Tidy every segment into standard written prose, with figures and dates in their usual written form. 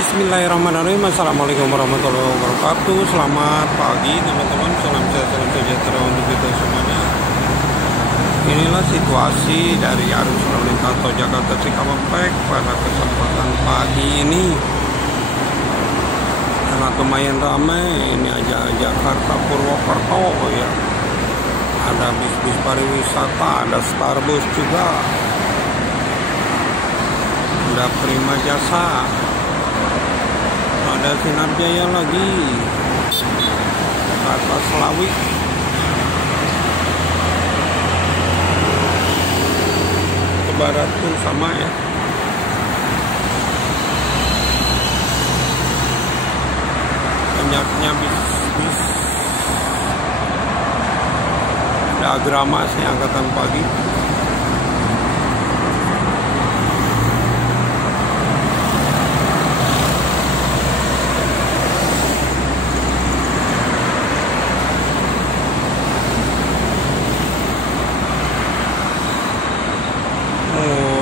Bismillahirrahmanirrahim. Assalamualaikum warahmatullahi wabarakatuh. Selamat pagi teman-teman. Salam sehat, salam sejahtera untuk kita semuanya. Inilah situasi dari arus lalu lintas tol Jakarta Cikampek pada kesempatan pagi ini. Sangat lumayan ramai. Ini aja Jakarta Purwokerto ya. Ada bis-bis pariwisata, ada Starbus juga. Ada Prima Jasa. Ada Sinar Jaya lagi, Kata Selawi, ke barat pun sama ya. Banyaknya bis-bis. Ada Agrama sih angkatan pagi.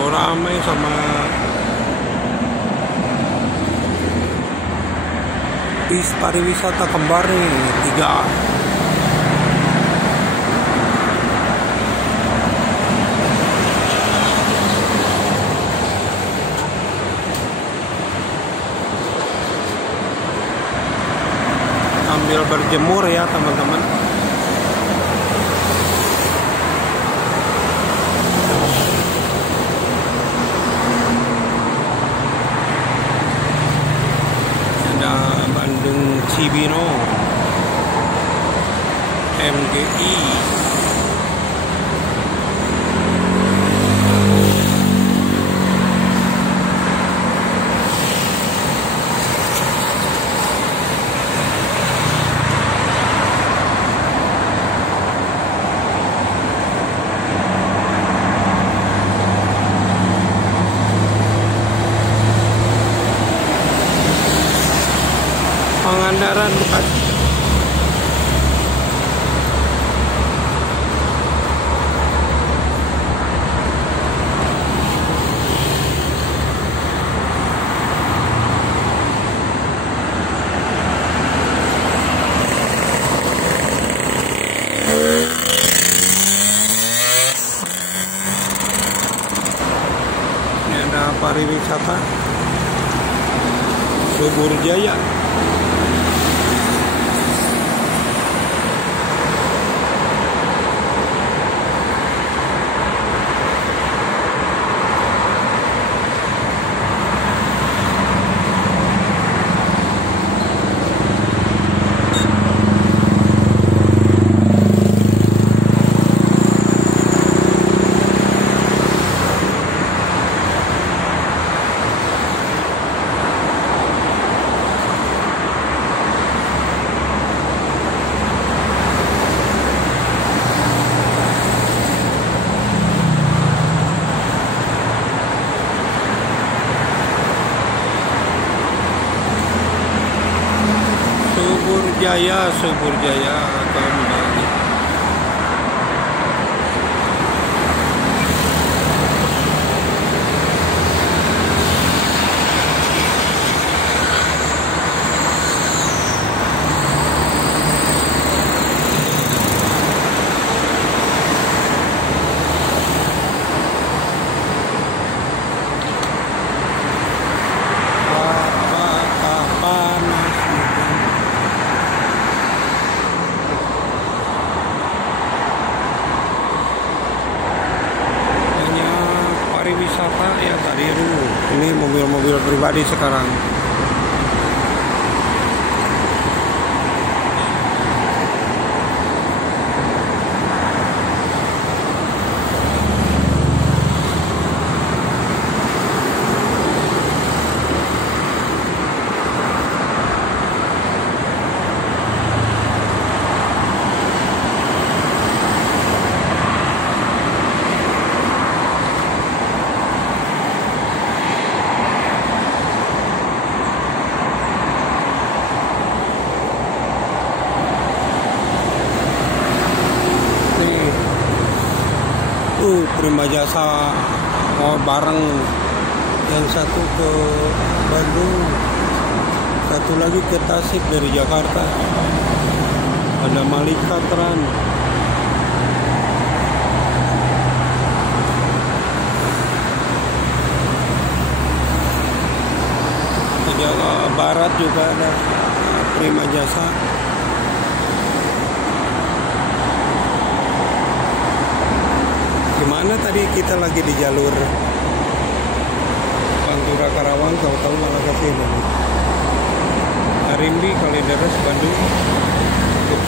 Ramai sama bis pariwisata kembar nih 3. Sambil berjemur ya teman-teman. Bandung Cibino, MGI, Pangandaran Bekasi. Ini ada pariwisata Subur Jaya. Subur Jaya kembali. Wisata ya tadi dulu. Ini mobil-mobil pribadi sekarang. Prima Jasa mau bareng yang satu ke Bandung. satu lagi ke Tasik dari Jakarta. Ada Malika Tran. Jawa Barat juga ada Prima Jasa. Gimana tadi kita lagi di jalur Pantura Karawang, tahu-tahu malah ke sini. Arimbi, Kalideres, Bandung,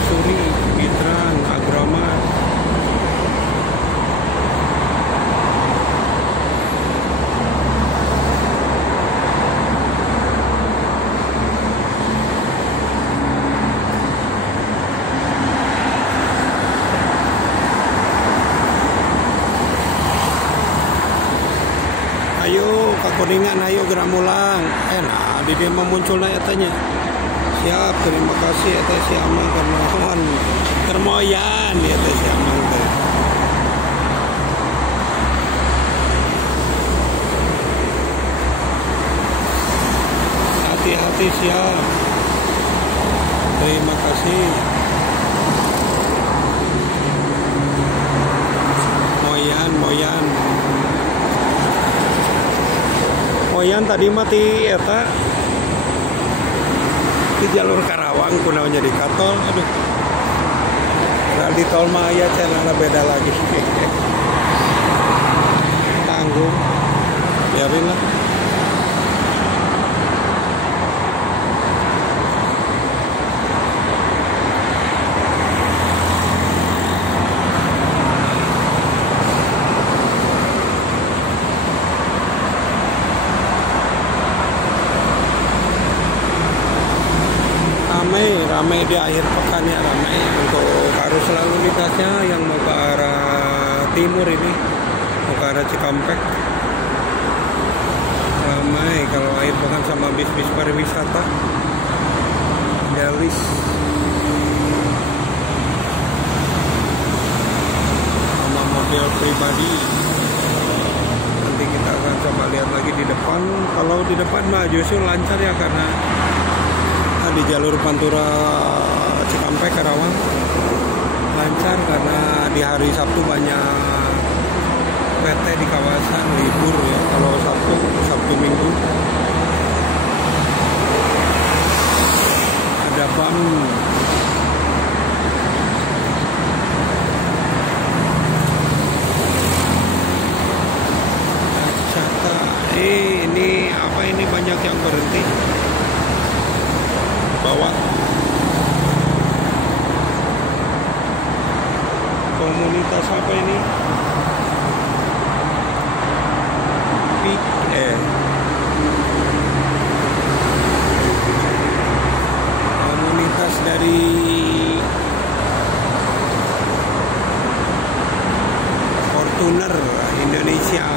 Suri, Mitran, Agrama. Ayo Kuningan, ayo gerak mulang. Nah, di dia memunculnya tanya. Siap, terima kasih eta si Amal karena termoyan ya teh si Amal teh. Hati-hati siap. Terima kasih. Moyan. Moyan tadi mati eta di jalur Karawang kunaonnya di Katol. Aduh. Nah, di tol mah aya cenah beda lagi. Tanggung. Biarin lah. Ramai di akhir pekan ya, ramai untuk arus lalu lintasnya yang mau ke arah timur ini, mau ke arah Cikampek. Ramai kalau akhir pekan sama bis-bis pariwisata, Delis, sama mobil pribadi. Nanti kita akan coba lihat lagi di depan. Kalau di depan mah justru lancar ya karena di jalur Pantura Cikampek Karawang lancar karena di hari Sabtu banyak PT di kawasan libur ya. Kalau Sabtu Minggu ada PAM. Ini apa ini banyak yang berhenti bawah. Komunitas apa ini? Komunitas dari Fortuner Indonesia.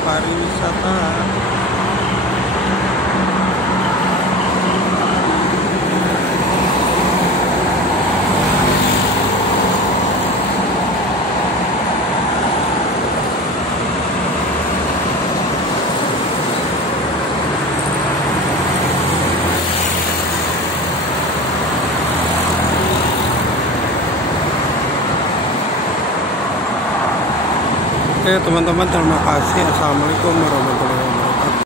Pariwisata. Oke teman-teman, terima kasih. Assalamualaikum warahmatullahi wabarakatuh.